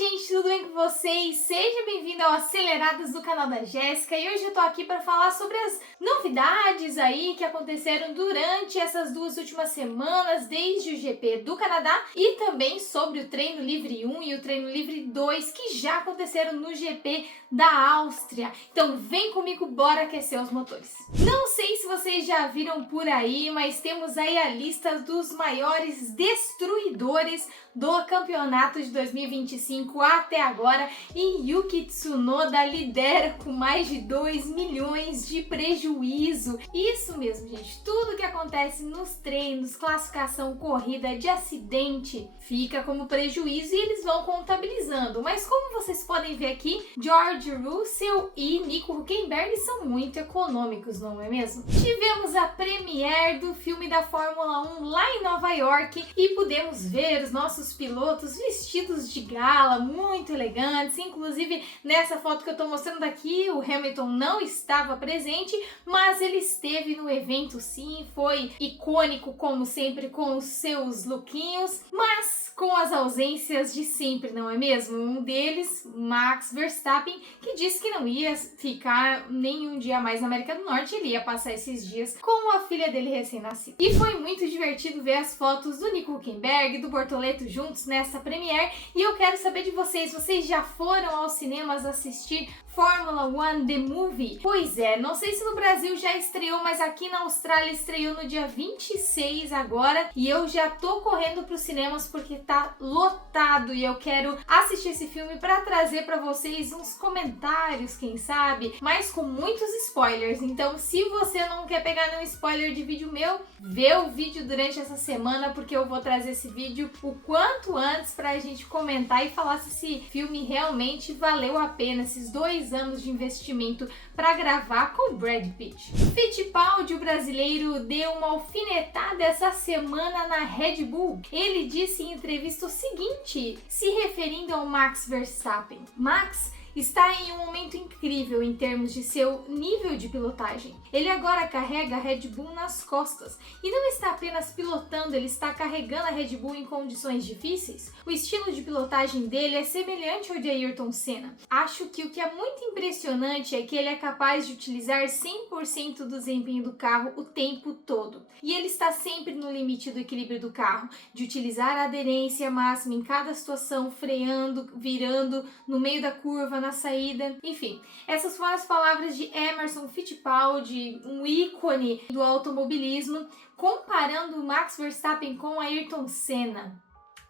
gente, tudo bem com vocês? Seja bem-vindo ao Aceleradas do canal da Jéssica e hoje eu tô aqui para falar sobre as novidades aí que aconteceram durante essas duas últimas semanas, desde o GP do Canadá e também sobre o Treino Livre 1 e o Treino Livre 2 que já aconteceram no GP da Áustria. Então vem comigo, bora aquecer os motores. Não sei se vocês já viram por aí, mas temos aí a lista dos maiores destruidores do campeonato de 2025 até agora e Yuki Tsunoda lidera com mais de 2 milhões de prejuízo. Isso mesmo, gente, tudo que acontece nos treinos, classificação, corrida, de acidente, fica como prejuízo e eles vão contabilizando. Mas como vocês podem ver aqui, George Russell e Nico Hülkenberg são muito econômicos, não é mesmo? Tivemos a premiere do filme da Fórmula 1 lá em Nova York e pudemos ver os nossos pilotos vestidos de gala, muito elegantes. Inclusive, nessa foto que eu tô mostrando aqui, o Hamilton não estava presente, mas ele esteve no evento sim, foi icônico como sempre com os seus lookinhos, mas com as ausências de sempre, não é mesmo? Um deles, Max Verstappen, que disse que não ia ficar nenhum dia mais na América do Norte, ele ia passar esses dias com a filha dele recém-nascida. E foi muito divertido ver as fotos do Nico Hülkenberg e do Bortoleto juntos nessa premiere, e eu quero saber de vocês já foram aos cinemas assistir Fórmula 1 The Movie? Pois é, não sei se no Brasil já estreou, mas aqui na Austrália estreou no dia 26 agora, e eu já tô correndo pros cinemas porque tá lotado e eu quero assistir esse filme para trazer para vocês uns comentários, quem sabe, mas com muitos spoilers. Então, se você não quer pegar nenhum spoiler de vídeo meu, vê o vídeo durante essa semana, porque eu vou trazer esse vídeo o quanto antes pra gente comentar e falar se esse filme realmente valeu a pena, esses 2 anos de investimento para gravar com Brad Pitt. Fittipaldi, o brasileiro, deu uma alfinetada essa semana na Red Bull. Ele disse em entrevista o seguinte, se referindo ao Max Verstappen: Max está em um momento incrível em termos de seu nível de pilotagem. Ele agora carrega a Red Bull nas costas e não está apenas pilotando, ele está carregando a Red Bull em condições difíceis. O estilo de pilotagem dele é semelhante ao de Ayrton Senna. Acho que o que é muito impressionante é que ele é capaz de utilizar 100% do desempenho do carro o tempo todo. E ele está sempre no limite do equilíbrio do carro, de utilizar a aderência máxima em cada situação, freando, virando no meio da curva, na saída, enfim. Essas foram as palavras de Emerson Fittipaldi, um ícone do automobilismo, comparando o Max Verstappen com Ayrton Senna.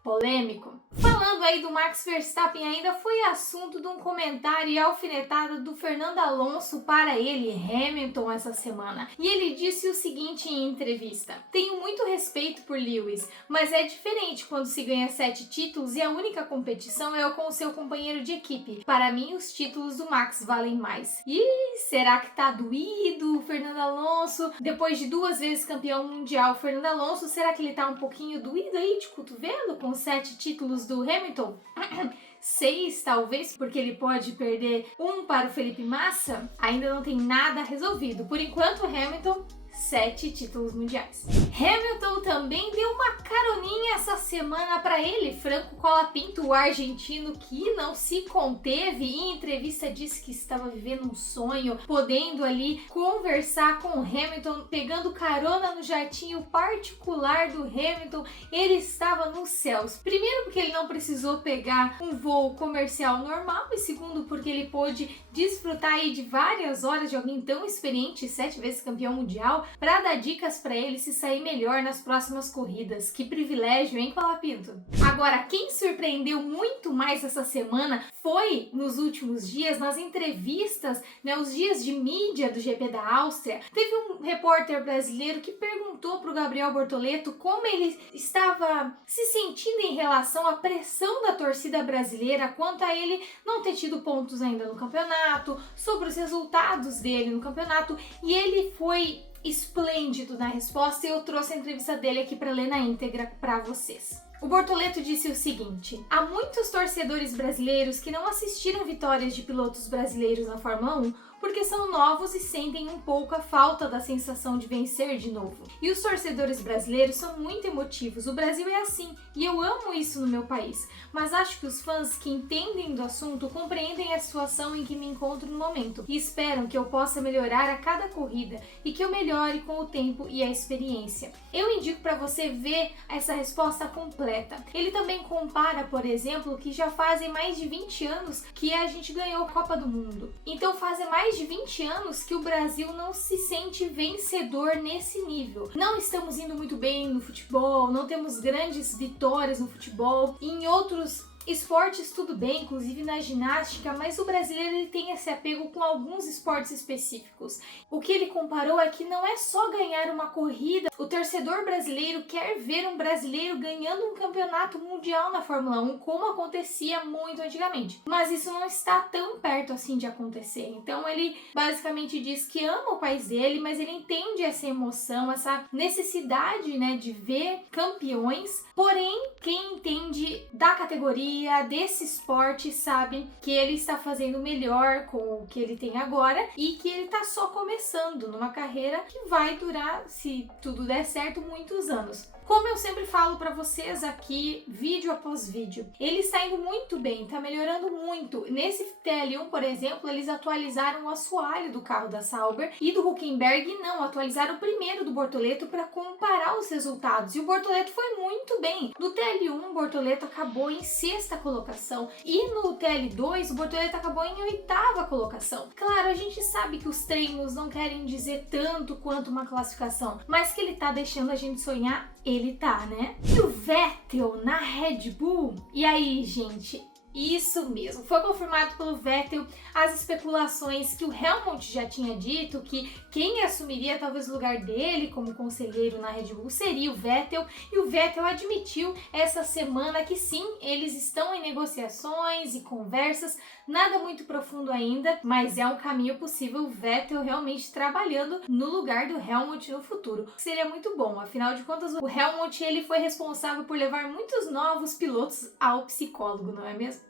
Polêmico. Falando aí do Max Verstappen, ainda foi assunto de um comentário e alfinetada do Fernando Alonso para ele, Hamilton, essa semana. E ele disse o seguinte em entrevista: tenho muito respeito por Lewis, mas é diferente quando se ganha 7 títulos e a única competição é com o seu companheiro de equipe. Para mim, os títulos do Max valem mais. E será que tá doído o Fernando Alonso? Depois de 2 vezes campeão mundial, Fernando Alonso, será que ele tá um pouquinho doído aí de cotovelo com 7 títulos do Hamilton? 6 talvez, porque ele pode perder 1 para o Felipe Massa? Ainda não tem nada resolvido. Por enquanto, Hamilton, 7 títulos mundiais. Hamilton também deu uma caroninha essa semana para ele, Franco Colapinto, o argentino que não se conteve e em entrevista disse que estava vivendo um sonho, podendo ali conversar com o Hamilton, pegando carona no jatinho particular do Hamilton. Ele estava nos céus. Primeiro porque ele não precisou pegar um voo comercial normal e segundo porque ele pôde desfrutar aí de várias horas de alguém tão experiente, 7 vezes campeão mundial, para dar dicas para ele se sair melhor nas próximas corridas. Que privilégio, hein, Colapinto? Agora, quem surpreendeu muito mais essa semana foi nos últimos dias, nas entrevistas, né, os dias de mídia do GP da Áustria. Teve um repórter brasileiro que perguntou para o Gabriel Bortoleto como ele estava se sentindo em relação à pressão da torcida brasileira quanto a ele não ter tido pontos ainda no campeonato, sobre os resultados dele no campeonato, e ele foi esplêndido na resposta e eu trouxe a entrevista dele aqui para ler na íntegra para vocês. O Bortoleto disse o seguinte: há muitos torcedores brasileiros que não assistiram vitórias de pilotos brasileiros na Fórmula 1 porque são novos e sentem um pouco a falta da sensação de vencer de novo. E os torcedores brasileiros são muito emotivos, o Brasil é assim, e eu amo isso no meu país, mas acho que os fãs que entendem do assunto compreendem a situação em que me encontro no momento e esperam que eu possa melhorar a cada corrida e que eu melhore com o tempo e a experiência. Eu indico para você ver essa resposta completa. Ele também compara, por exemplo, que já fazem mais de 20 anos que a gente ganhou a Copa do Mundo. Então fazem mais de 20 anos que o Brasil não se sente vencedor nesse nível. Não estamos indo muito bem no futebol, não temos grandes vitórias no futebol. Em outros esportes tudo bem, inclusive na ginástica, mas o brasileiro ele tem esse apego com alguns esportes específicos. O que ele comparou é que não é só ganhar uma corrida, o torcedor brasileiro quer ver um brasileiro ganhando um campeonato mundial na Fórmula 1, como acontecia muito antigamente. Mas isso não está tão perto assim de acontecer. Então ele basicamente diz que ama o país dele, mas ele entende essa emoção, essa necessidade, né, de ver campeões. Porém, quem entende da categoria, desse esporte, sabe que ele está fazendo melhor com o que ele tem agora e que ele está só começando numa carreira que vai durar, se tudo der certo, muitos anos. Como eu sempre falo para vocês aqui, vídeo após vídeo, ele está indo muito bem, está melhorando muito. Nesse TL1, por exemplo, eles atualizaram o assoalho do carro da Sauber e do Hülkenberg não, atualizaram o primeiro do Bortoleto para comparar os resultados. E o Bortoleto foi muito bem. No TL1, o Bortoleto acabou em 6ª colocação e no TL2, o Bortoleto acabou em 8ª colocação. Claro, a gente sabe que os treinos não querem dizer tanto quanto uma classificação, mas que ele está deixando a gente sonhar, ele tá, né? E o Vettel na Red Bull? E aí, gente? Isso mesmo, foi confirmado pelo Vettel as especulações que o Helmut já tinha dito, que quem assumiria talvez o lugar dele como conselheiro na Red Bull seria o Vettel, e o Vettel admitiu essa semana que sim, eles estão em negociações e conversas, nada muito profundo ainda, mas é um caminho possível o Vettel realmente trabalhando no lugar do Helmut no futuro. Seria muito bom, afinal de contas o Helmut ele foi responsável por levar muitos novos pilotos ao psicólogo, não é mesmo?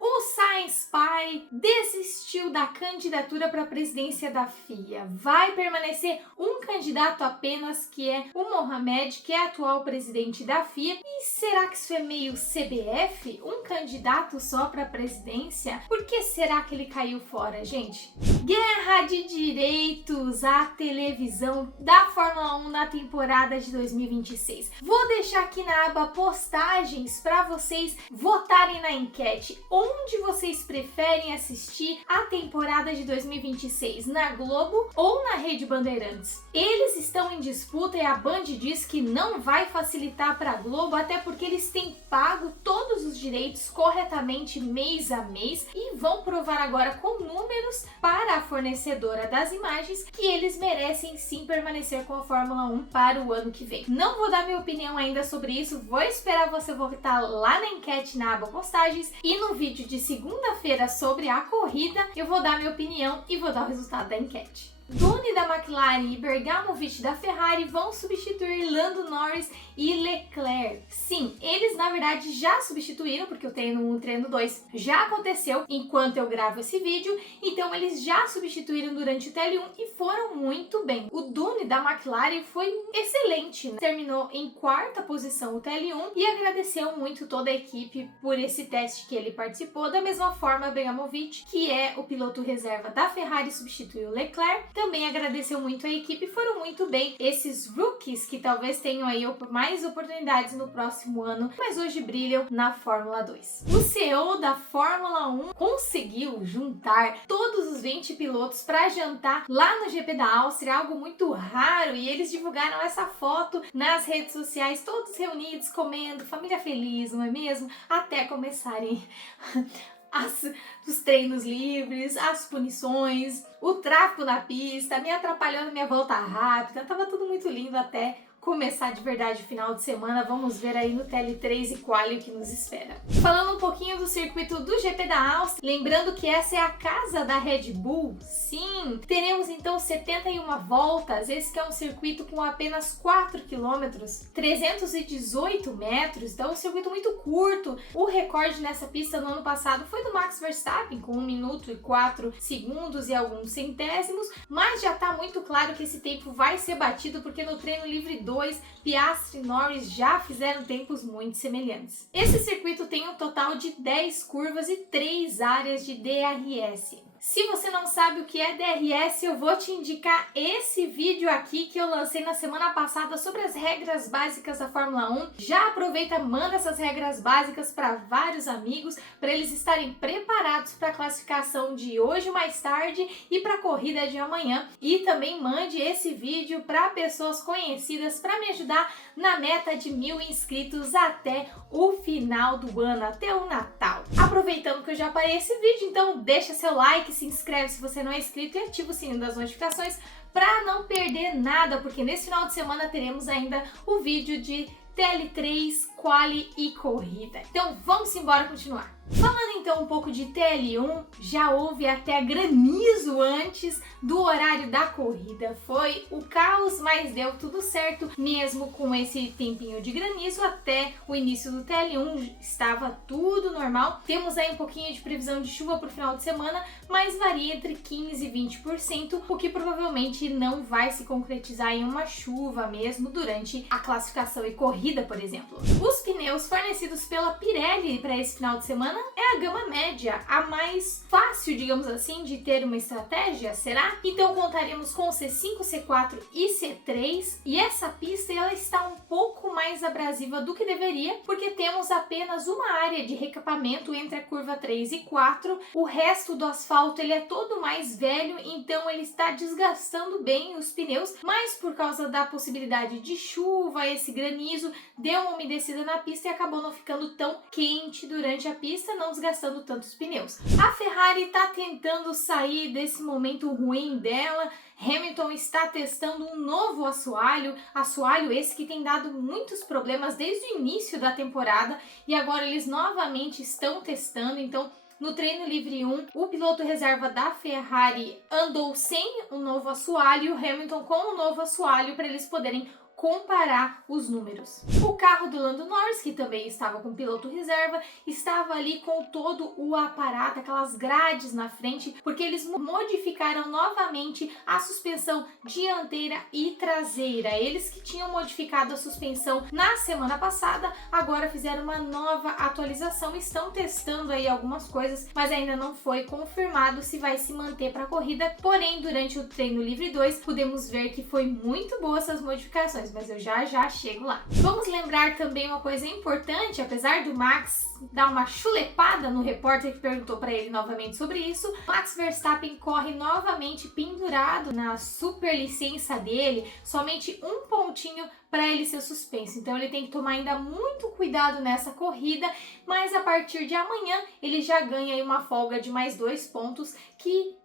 O Sainz pai desistiu da candidatura para a presidência da FIA. Vai permanecer um candidato apenas, que é o Mohamed, que é atual presidente da FIA. E será que isso é meio CBF? Um candidato só para a presidência? Por que será que ele caiu fora, gente? Guerra de direitos à televisão da Fórmula 1 na temporada de 2026. Vou deixar aqui na aba postagens para vocês votarem na enquete. Onde vocês preferem assistir a temporada de 2026? Na Globo ou na Rede Bandeirantes? Eles estão em disputa e a Band diz que não vai facilitar para a Globo, até porque eles têm pago todos os direitos corretamente mês a mês e vão provar agora com números para a fornecedora das imagens que eles merecem sim permanecer com a Fórmula 1 para o ano que vem. Não vou dar minha opinião ainda sobre isso, vou esperar você votar lá na enquete na aba postagens e no vídeo de segunda-feira sobre a corrida eu vou dar minha opinião e vou dar o resultado da enquete. Doni da McLaren e Bergamovic da Ferrari vão substituir Lando Norris e Leclerc. Sim, eles na verdade já substituíram, porque o treino 1 e o treino 2 já aconteceu enquanto eu gravo esse vídeo, então eles já substituíram durante o TL1 e foram muito bem. O Doni da McLaren foi excelente, né? Terminou em 4ª posição o TL1 e agradeceu muito toda a equipe por esse teste que ele participou. Da mesma forma, Bergamovic, que é o piloto reserva da Ferrari, substituiu o Leclerc, também agradeceu muito a equipe, foram muito bem esses rookies que talvez tenham aí mais oportunidades no próximo ano, mas hoje brilham na Fórmula 2. O CEO da Fórmula 1 conseguiu juntar todos os 20 pilotos para jantar lá no GP da Áustria, algo muito raro, e eles divulgaram essa foto nas redes sociais, todos reunidos, comendo, família feliz, não é mesmo? Até começarem os treinos livres, as punições, o tráfego na pista, me atrapalhando minha volta rápida, tava tudo muito lindo até começar de verdade o final de semana. Vamos ver aí no TL3 e Quali o que nos espera. Falando um pouquinho do circuito do GP da Áustria, lembrando que essa é a casa da Red Bull. Sim, teremos então 71 voltas, esse que é um circuito com apenas 4 km, 318 metros, então um circuito muito curto. O recorde nessa pista no ano passado foi do Max Verstappen, com 1 minuto e 4 segundos e alguns centésimos, mas já está muito claro que esse tempo vai ser batido, porque no treino livre 2, Piastri e Norris já fizeram tempos muito semelhantes. Esse circuito tem um total de 10 curvas e 3 áreas de DRS. Se você não sabe o que é DRS, eu vou te indicar esse vídeo aqui que eu lancei na semana passada sobre as regras básicas da Fórmula 1. Já aproveita, manda essas regras básicas para vários amigos, para eles estarem preparados para a classificação de hoje mais tarde e para a corrida de amanhã. E também mande esse vídeo para pessoas conhecidas para me ajudar na meta de 1000 inscritos até o final do ano, até o Natal. Aproveitando que eu já parei esse vídeo, então deixa seu like, se inscreve se você não é inscrito e ativa o sininho das notificações para não perder nada, porque nesse final de semana teremos ainda o vídeo de TL3, Quali e Corrida. Então vamos embora continuar. Falando então um pouco de TL1, já houve até granizo antes do horário da corrida. Foi o caos, mas deu tudo certo, mesmo com esse tempinho de granizo. Até o início do TL1 estava tudo normal. Temos aí um pouquinho de previsão de chuva para o final de semana, mas varia entre 15% e 20%, o que provavelmente não vai se concretizar em uma chuva mesmo durante a classificação e corrida, por exemplo. Os pneus fornecidos pela Pirelli para esse final de semana é a gama média, a mais fácil, digamos assim, de ter uma estratégia, será? Então contaremos com o C5, C4 e C3, e essa pista ela está um pouco mais abrasiva do que deveria, porque temos apenas uma área de recapamento entre a curva 3 e 4, o resto do asfalto ele é todo mais velho, então ele está desgastando bem os pneus, mas por causa da possibilidade de chuva, esse granizo deu uma umedecida na pista e acabou não ficando tão quente durante a pista, não desgastando tanto os pneus. A Ferrari está tentando sair desse momento ruim dela. Hamilton está testando um novo assoalho esse que tem dado muitos problemas desde o início da temporada e agora eles novamente estão testando. Então no treino livre 1, o piloto reserva da Ferrari andou sem o novo assoalho e o Hamilton com o novo assoalho para eles poderem comparar os números. O carro do Lando Norris, que também estava com piloto reserva, estava ali com todo o aparato, aquelas grades na frente, porque eles modificaram novamente a suspensão dianteira e traseira. Eles que tinham modificado a suspensão na semana passada, agora fizeram uma nova atualização, estão testando aí algumas coisas, mas ainda não foi confirmado se vai se manter para a corrida. Porém, durante o treino livre 2, podemos ver que foi muito boa essas modificações, mas eu já chego lá. Vamos lembrar também uma coisa importante, apesar do Max dar uma chulepada no repórter que perguntou para ele novamente sobre isso, Max Verstappen corre novamente pendurado na superlicença dele, somente um pontinho para ele ser suspenso. Então ele tem que tomar ainda muito cuidado nessa corrida, mas a partir de amanhã ele já ganha aí uma folga de mais 2 pontos que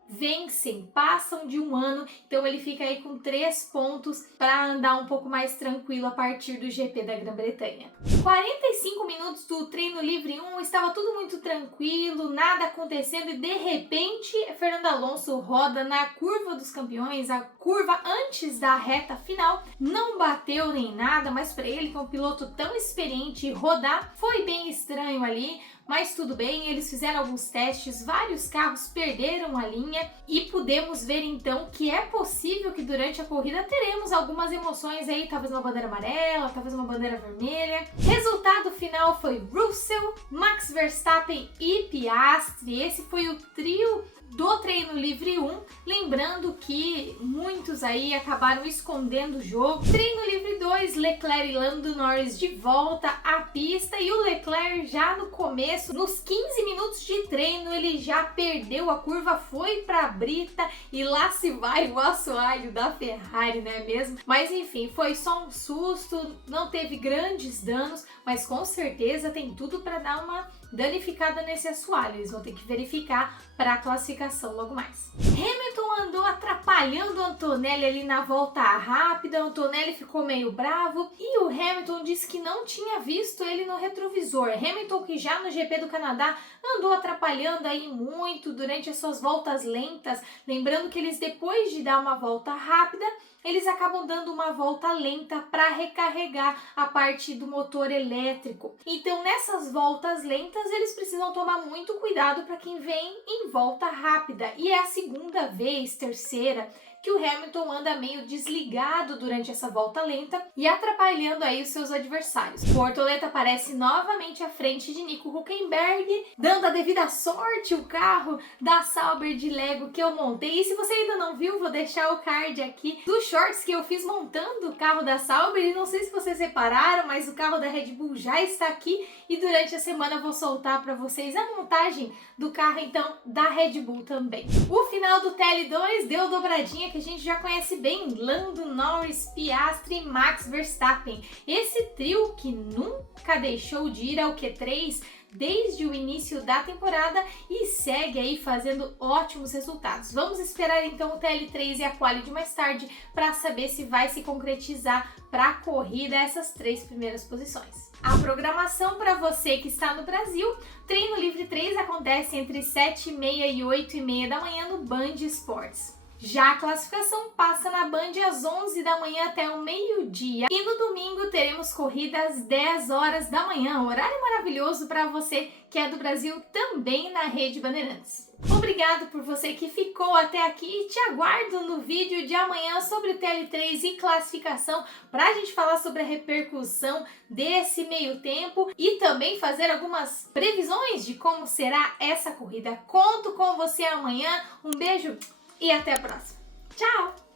passam de um ano, então ele fica aí com 3 pontos para andar um pouco mais tranquilo a partir do GP da Grã-Bretanha. 45 minutos do treino livre 1, estava tudo muito tranquilo, nada acontecendo e de repente Fernando Alonso roda na curva dos campeões, a curva antes da reta final, não bateu nem nada, mas para ele, que é um piloto tão experiente, rodar foi bem estranho ali. Mas tudo bem, eles fizeram alguns testes, vários carros perderam a linha e podemos ver então que é possível que durante a corrida teremos algumas emoções aí, talvez uma bandeira amarela, talvez uma bandeira vermelha. Resultado final foi Russell, Max Verstappen e Piastri. Esse foi o trio do treino livre 1, lembrando que muitos aí acabaram escondendo o jogo. Treino livre 2, Leclerc e Lando Norris de volta à pista e o Leclerc já no começo, nos 15 minutos de treino, ele já perdeu a curva, foi para a brita e lá se vai o assoalho da Ferrari, não é mesmo? Mas enfim, foi só um susto, não teve grandes danos, mas com certeza tem tudo para dar uma danificada nesse assoalho. Eles vão ter que verificar para a classificação logo mais. Hamilton andou atrapalhando o Antonelli ali na volta rápida, o Antonelli ficou meio bravo e o Hamilton disse que não tinha visto ele no retrovisor. Hamilton, que já no GP do Canadá andou atrapalhando aí muito durante as suas voltas lentas, lembrando que eles, depois de dar uma volta rápida, eles acabam dando uma volta lenta para recarregar a parte do motor elétrico. Então, nessas voltas lentas, eles precisam tomar muito cuidado para quem vem em volta rápida. E é a segunda vez, terceira, que o Hamilton anda meio desligado durante essa volta lenta e atrapalhando aí os seus adversários. O Bortoleto aparece novamente à frente de Nico Hülkenberg, dando a devida sorte o carro da Sauber de Lego que eu montei. E se você ainda não viu, vou deixar o card aqui dos shorts que eu fiz montando o carro da Sauber. E não sei se vocês repararam, mas o carro da Red Bull já está aqui e durante a semana eu vou soltar para vocês a montagem do carro, então, da Red Bull também. O final do TL2 deu dobradinha que a gente já conhece bem: Lando Norris, Piastri e Max Verstappen. Esse trio que nunca deixou de ir ao Q3 desde o início da temporada e segue aí fazendo ótimos resultados. Vamos esperar então o TL3 e a quali de mais tarde para saber se vai se concretizar para a corrida essas 3 primeiras posições. A programação para você que está no Brasil: Treino Livre 3 acontece entre 7h30 e 8h30 da manhã no Band Esportes. Já a classificação passa na Band às 11 da manhã até o meio-dia. E no domingo teremos corrida às 10 horas da manhã. Horário maravilhoso para você que é do Brasil, também na Rede Bandeirantes. Obrigado por você que ficou até aqui e te aguardo no vídeo de amanhã sobre o TL3 e classificação para a gente falar sobre a repercussão desse meio tempo e também fazer algumas previsões de como será essa corrida. Conto com você amanhã. Um beijo e até a próxima. Tchau!